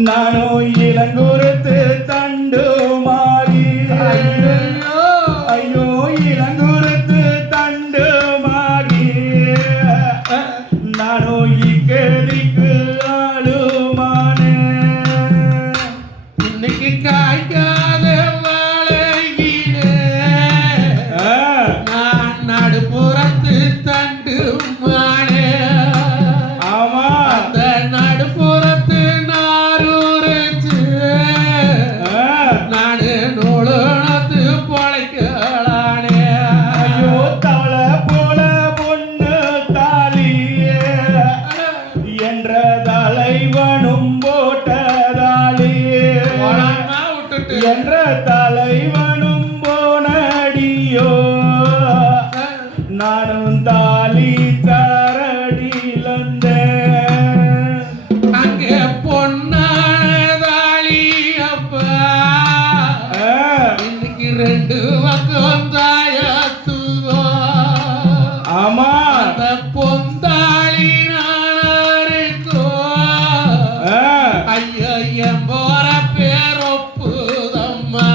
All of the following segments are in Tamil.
நானோ இளங்குருத்து தண்டு மாறி ஐயோ இளங்குருத்து தண்டு மாறி நானோ இக்கதிக்கு ஆளுமானே இன்னைக்கு காய்க்காத வாழையிலே நான் நடுப்புறத்து தண்டு மானே ஆமா அந்த நடுப்புறத்து நாடு நூலுணத்து பொழைக்கலானே ஐயோ தவள போல பொண்ணு தாலியே என்ற தலைவனும் போட்டதாலியே என்ற தலைவனும் போனடியோ நானும் தாலி தரடிலந்தே அங்கே பொன்னாதாளி அப்பா இன்னைக்கு ரெண்டு பக்கம் தாயத்துவோ ஆமா அந்த பொந்தாளி நாளோ ஐயோ போற பேரொப்புதம்மா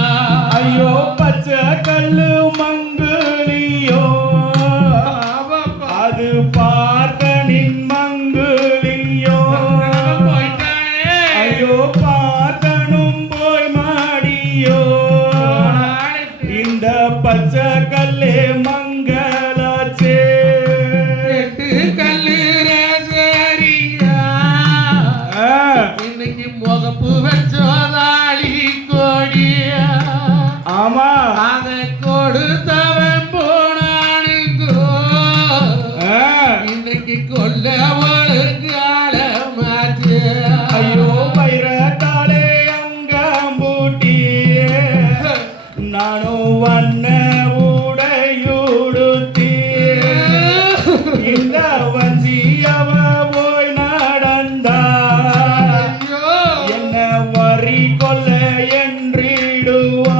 ஐயோ பச்சை கல்லு மங்குலியோ அது பார்த்தனின் மங்குலியோ ஐயோ பார்த்தனும் போய் மாடியோ இந்த பச்சை கல்லே மங்களாச்சே கல்லு ரேசரியா இன்னைக்கு முகப்பு வச்சோதாளி கோடியா ஆமா அதை கொடுத்தவன் போனானுங்கோ இன்னைக்கு கொல்லவளுக்கு ஆளமாச்சு ஐயோ வைரத்தாலே அங்கம்பூட்டி நானும் வண்ண உடையுடுத்தி இந்த வஞ்சியவ போய் நடந்தா என்ன வரி கொல்ல என்றிடுவா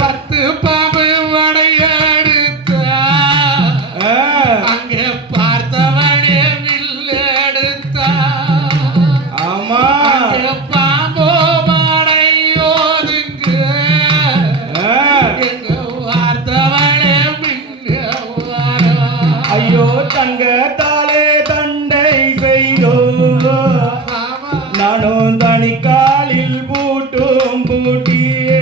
பத்து பாம்பு வடையெடுத்தா அங்கே பார்த்தவனே வில்லெடுத்தா ஆமா அங்கே பாம்போ மடையோதுங்க எங்க பார்த்தவனே மிங்க ஐயோ தங்கத்தாலே தண்டை செய்தோ நானும் தனிக்காலில் பூட்டும் பூட்டியே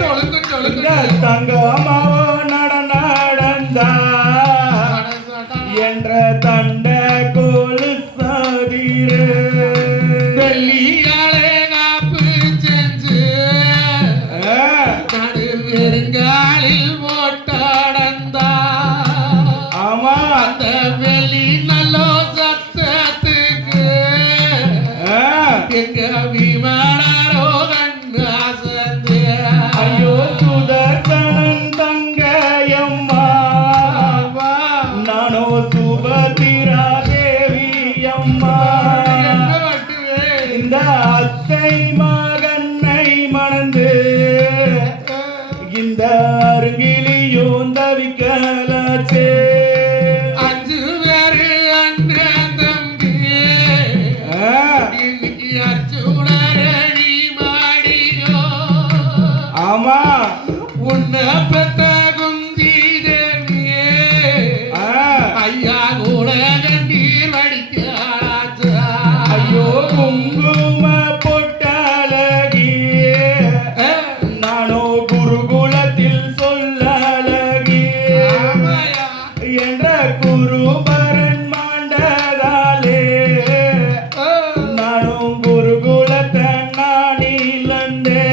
சொல்லுங்க தங்கமாவோ நடந்தா என்ற தண்ட கோலு சாதிரே வெள்ளியாலே காப்பு செஞ்சு நடு வெறுங்காலில் ஓட்டாடந்தா ஆமா அந்த வெளி நல்லோ சத்தத்துக்கு எங்க விமானோ கண்ணாசந்து ஐயோ சுதர்சனன் தங்கையம்மா நானோ சுபதிரா தேவி அம்மா இந்த அத்தை மகனை மணந்து இந்த அருங்கிலியும் தவிக்கலாச்சே அஞ்சு பேரு அண்ணன் தம்பி இன்னைக்கு அச்சுடரடி மாடியோ ஆமா உன்னை பெத்த குந்தி தேவியே ஐயா கூட கண்ணீர் வடிக்காச்சு ஐயோ குங்கும பொட்டழகியே நானோ குருகுலத்தில் சொல்லழகியே என்ற குருபரன் மாண்டதாலே நானும் குருகுலத்தை நானிலந்தே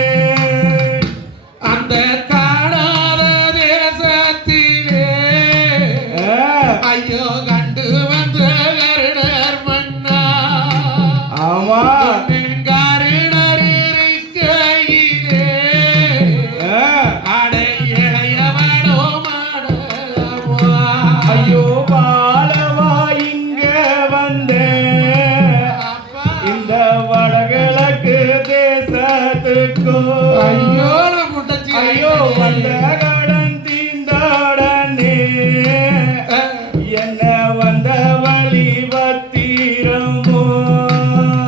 அந்த காணாத தேசத்திலே ஐயோ கண்டு வந்த கருணர் மன்னா ஆமா கருணர் இருக்கையிலே அடையவனோ மாடவா ஐயோ பாலவா இங்க வந்தே இந்த வடகிழக்கு தேசத்துக்கோ ஐயோ முட்டச்சி ஐயோ வந்த கடன் தீந்தாடனே என்ன வந்த வந்த வழி பத்திரமோ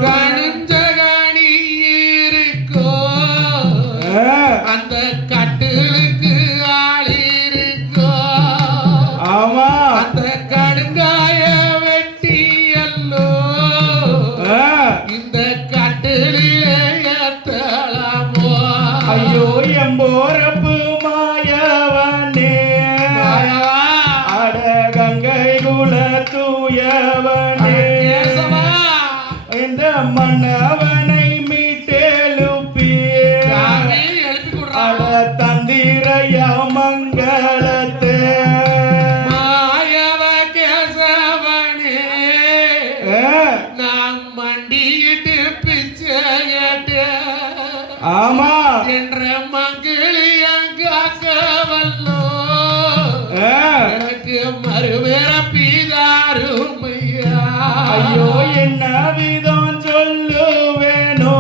கணுஞ்சகணி இருக்கோ அந்த கட்டிலுக்கு ஆள் இருக்கோ ஆமா அந்த கடுங்காய வெட்டி எல்லோ இந்த கட்டிலே ஏத்தலாமோ ஐயோ எம்போரப்பு மாயவனே அட கங்கை குல தூயவனே கேசவா இந்த மன்னவனை மீட்டெழுப்பியே சாமி எழுப்பி அட கொடுறா தந்திரைய மங்களத்தே மாயவ கேசவனே நாம் மண்டியிட்டு பிச்சை ஆமா என்ற மங்கிழியங்காக்க வல்லோ எனக்கு மறுபிறப்பிதாருமையா ஐயோ என்ன விதம் சொல்லுவேனோ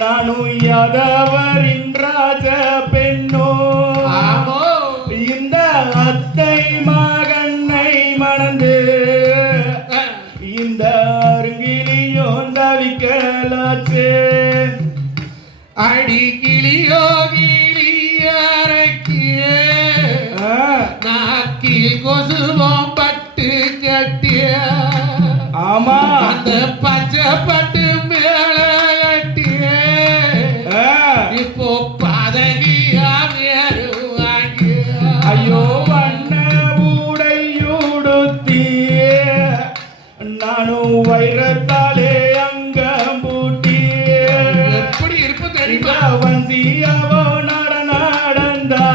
நானும் யாதவரின் ராஜ பெண்ணோ ஆமோ இந்த அத்தை மகனை மணந்து இந்த அருங்கிலியும் தவிக்கலாச்சே அடி கிளியோ கிளியறக்கியே நாக்கில் கொசுவோம் பட்டு கட்டிய ஆமா அந்த பச்சை பட்டு மேல கட்டிய இப்போ பதவியா வேறுவாங்க ஐயோ வண்ண உடையுடுத்தியே நானும் வைரத்தாலே அங்கம் பூட்டியே எப்படி இருப்பு தெரியுமா வந்தியவோ நடந்தா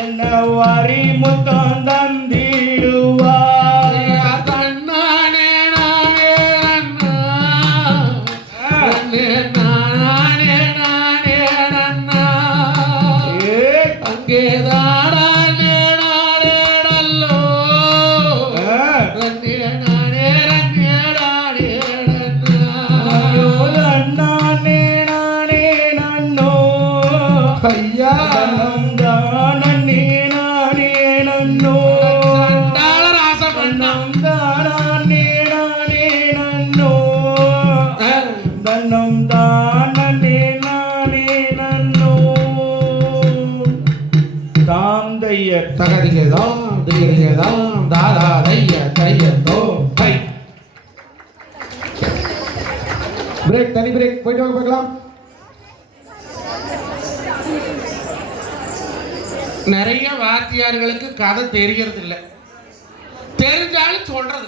என்ன வாரி முத்தம் தந்திடுவா தன்னானே நானே நன்னா நானே நானே நன்னா ஏ, அங்கே தாடானே நானே நல்லோ ஆ, ரன்னே நானே நானே ஐயோ, நன்னா நானே நானே நன்னோ ஐயா தன்னம் தானே நானே நன்னோ சண்டாள ராசமண்ணா தன்னம் தானே நன்னோ தன்னம் தானே நானே நன்னோ தாம் தைய தகதிகதாம் திகதிகதாம் தாதா தைய தையத்தோ ஹை பிரேக் தனி பிரேக் போயிட்டு வாங்க பார்க்கலாம். நிறைய வாத்தியார்களுக்கு கதை தெரியறது இல்ல தெரிஞ்சாலும் சொல்றது